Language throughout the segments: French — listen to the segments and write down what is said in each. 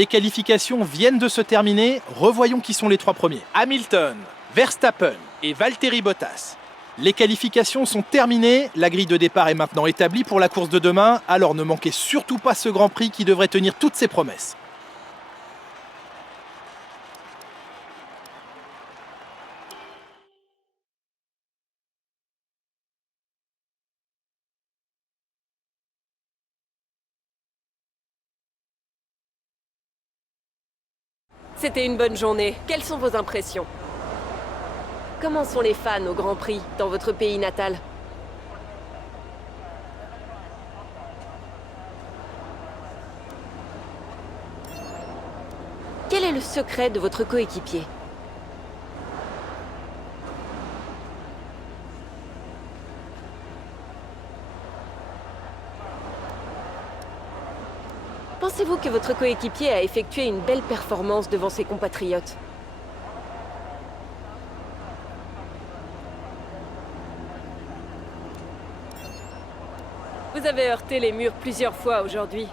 Les qualifications viennent de se terminer, revoyons qui sont les 3 premiers. Hamilton, Verstappen et Valtteri Bottas. Les qualifications sont terminées, la grille de départ est maintenant établie pour la course de demain, alors ne manquez surtout pas ce Grand Prix qui devrait tenir toutes ses promesses. C'était une bonne journée. Quelles sont vos impressions? Comment sont les fans au Grand Prix, dans votre pays natal? Quel est le secret de votre coéquipier? Pensez-vous que votre coéquipier a effectué une belle performance devant ses compatriotes? Vous avez heurté les murs plusieurs fois aujourd'hui.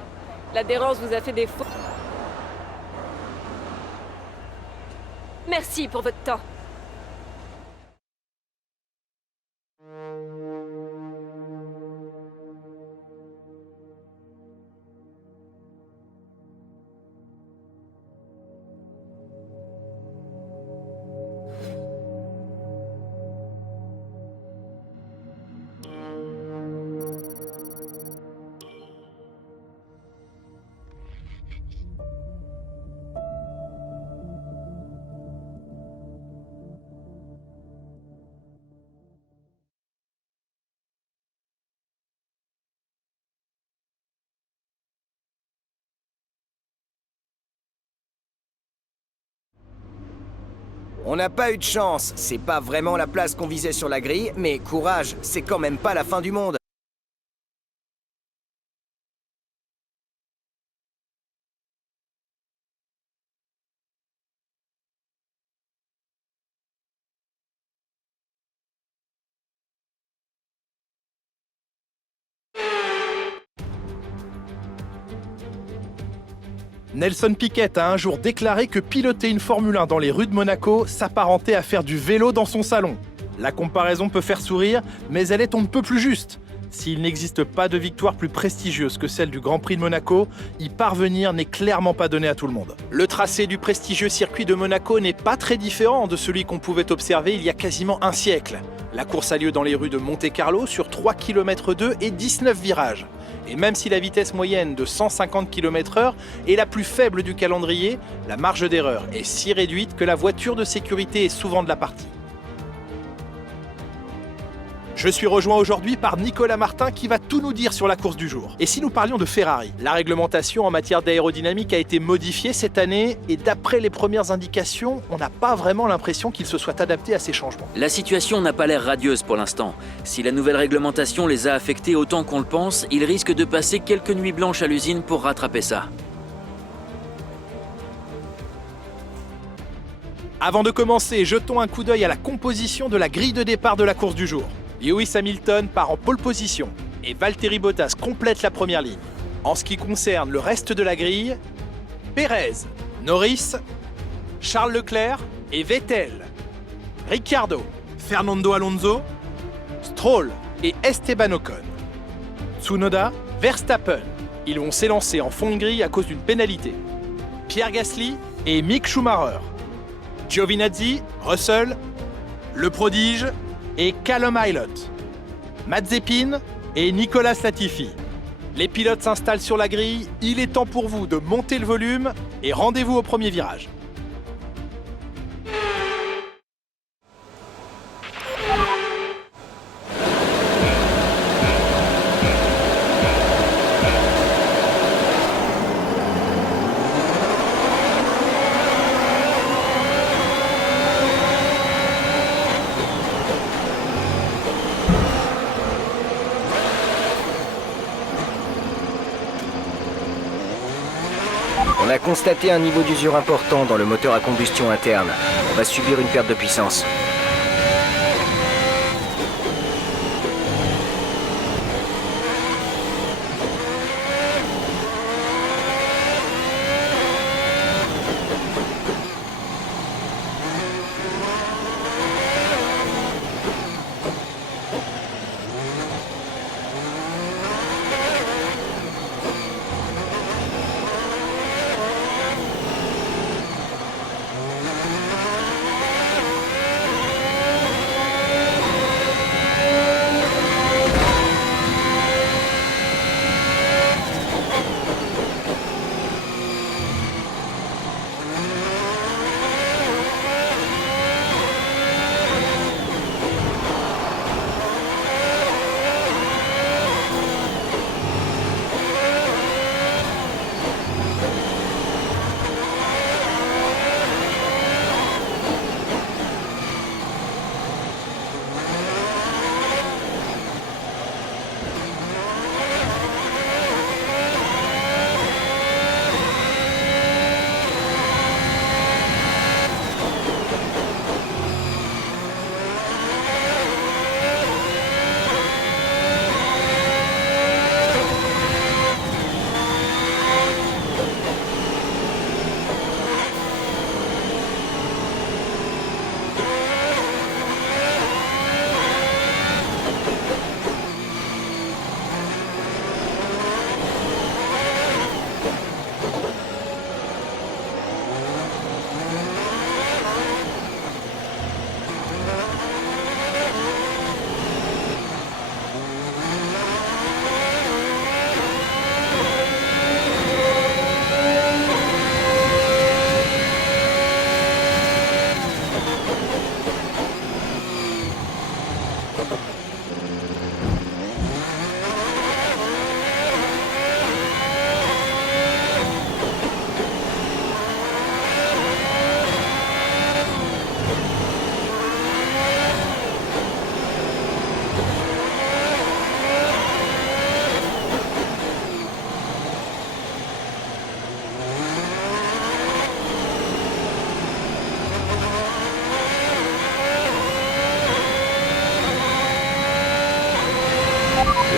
L'adhérence vous a fait défaut. Merci pour votre temps. On n'a pas eu de chance, c'est pas vraiment la place qu'on visait sur la grille, mais courage, c'est quand même pas la fin du monde. Nelson Piquet a un jour déclaré que piloter une Formule 1 dans les rues de Monaco s'apparentait à faire du vélo dans son salon. La comparaison peut faire sourire, mais elle est on ne peut plus juste. S'il n'existe pas de victoire plus prestigieuse que celle du Grand Prix de Monaco, y parvenir n'est clairement pas donné à tout le monde. Le tracé du prestigieux circuit de Monaco n'est pas très différent de celui qu'on pouvait observer il y a quasiment un siècle. La course a lieu dans les rues de Monte-Carlo sur 3 km 2 et 19 virages. Et même si la vitesse moyenne de 150 km/h est la plus faible du calendrier, la marge d'erreur est si réduite que la voiture de sécurité est souvent de la partie. Je suis rejoint aujourd'hui par Nicolas Martin qui va tout nous dire sur la course du jour. Et si nous parlions de Ferrari, la réglementation en matière d'aérodynamique a été modifiée cette année et d'après les premières indications, on n'a pas vraiment l'impression qu'il se soit adapté à ces changements. La situation n'a pas l'air radieuse pour l'instant. Si la nouvelle réglementation les a affectés autant qu'on le pense, ils risquent de passer quelques nuits blanches à l'usine pour rattraper ça. Avant de commencer, jetons un coup d'œil à la composition de la grille de départ de la course du jour. Lewis Hamilton part en pole position et Valtteri Bottas complète la première ligne. En ce qui concerne le reste de la grille, Pérez, Norris, Charles Leclerc et Vettel, Ricciardo, Fernando Alonso, Stroll et Esteban Ocon. Tsunoda, Verstappen, ils vont s'élancer en fond de grille à cause d'une pénalité. Pierre Gasly et Mick Schumacher. Giovinazzi, Russell, le prodige et Callum Ilott, Mazepin et Nicolas Latifi. Les pilotes s'installent sur la grille, il est temps pour vous de monter le volume et rendez-vous au premier virage. On a constaté un niveau d'usure important dans le moteur à combustion interne. On va subir une perte de puissance.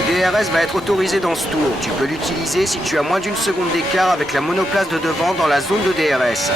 DRS va être autorisé dans ce tour. Tu peux l'utiliser si tu as moins d'une seconde d'écart avec la monoplace de devant dans la zone de DRS.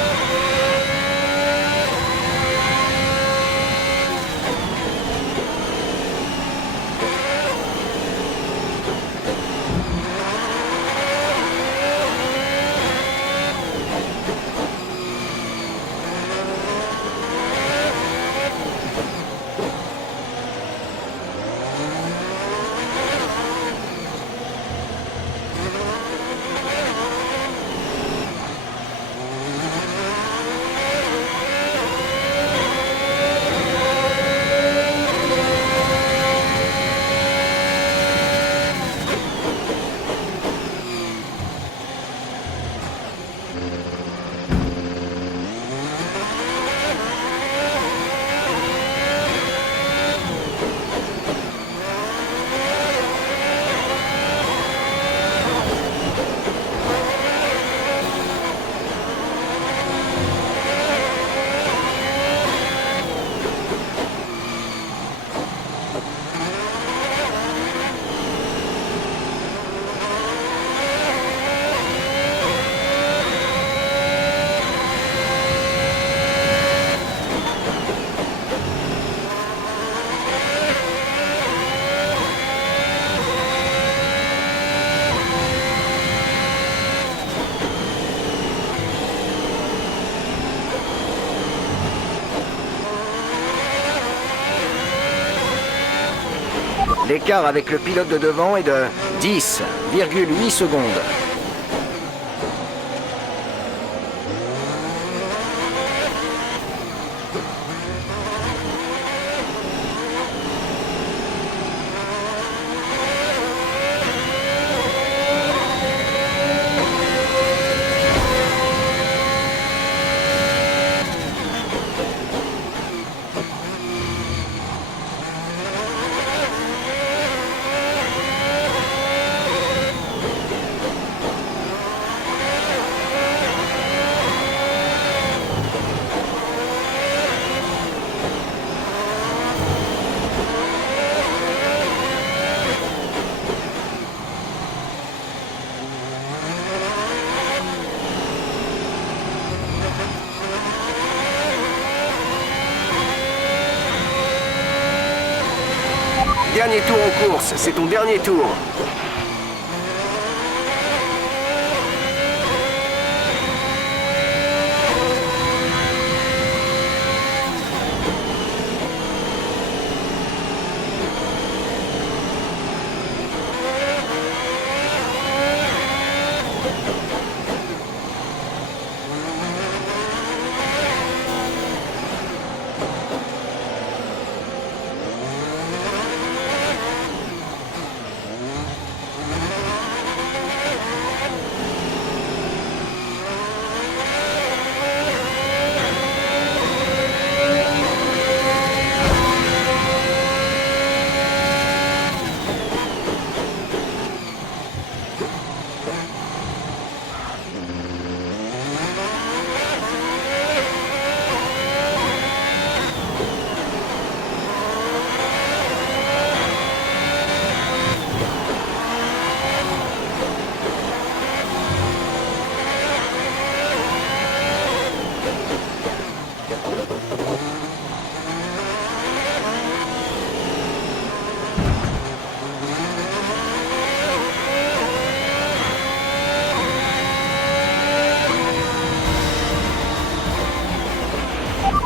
L'écart avec le pilote de devant est de 10,8 secondes. Dernier tour en course, c'est ton dernier tour.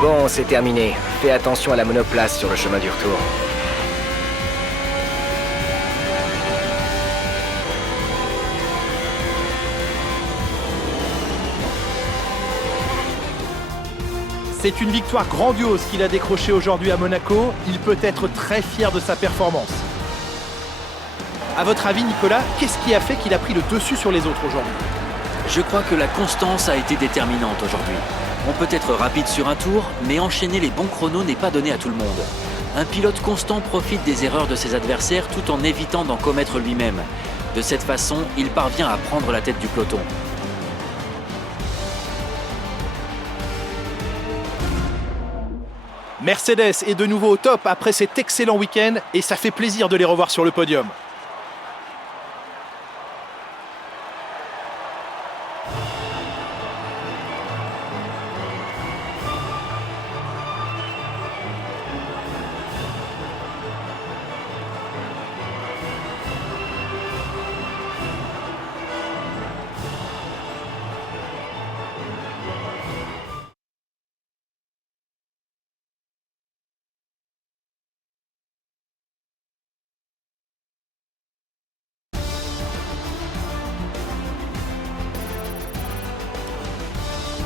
Bon, c'est terminé. Fais attention à la monoplace sur le chemin du retour. C'est une victoire grandiose qu'il a décrochée aujourd'hui à Monaco. Il peut être très fier de sa performance. À votre avis, Nicolas, qu'est-ce qui a fait qu'il a pris le dessus sur les autres aujourd'hui? Je crois que la constance a été déterminante aujourd'hui. On peut être rapide sur un tour, mais enchaîner les bons chronos n'est pas donné à tout le monde. Un pilote constant profite des erreurs de ses adversaires tout en évitant d'en commettre lui-même. De cette façon, il parvient à prendre la tête du peloton. Mercedes est de nouveau au top après cet excellent week-end et ça fait plaisir de les revoir sur le podium.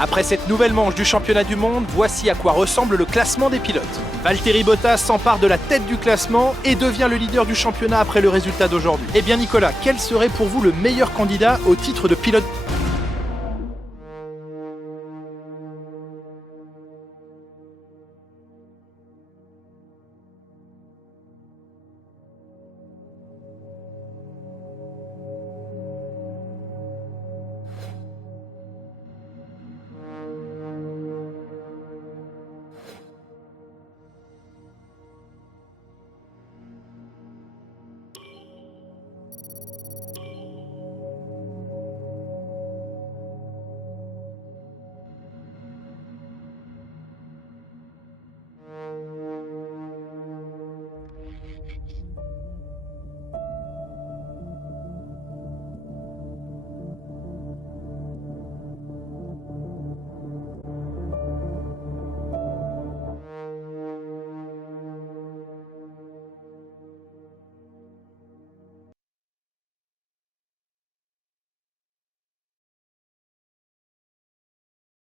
Après cette nouvelle manche du championnat du monde, voici à quoi ressemble le classement des pilotes. Valtteri Bottas s'empare de la tête du classement et devient le leader du championnat après le résultat d'aujourd'hui. Eh bien Nicolas, quel serait pour vous le meilleur candidat au titre de pilote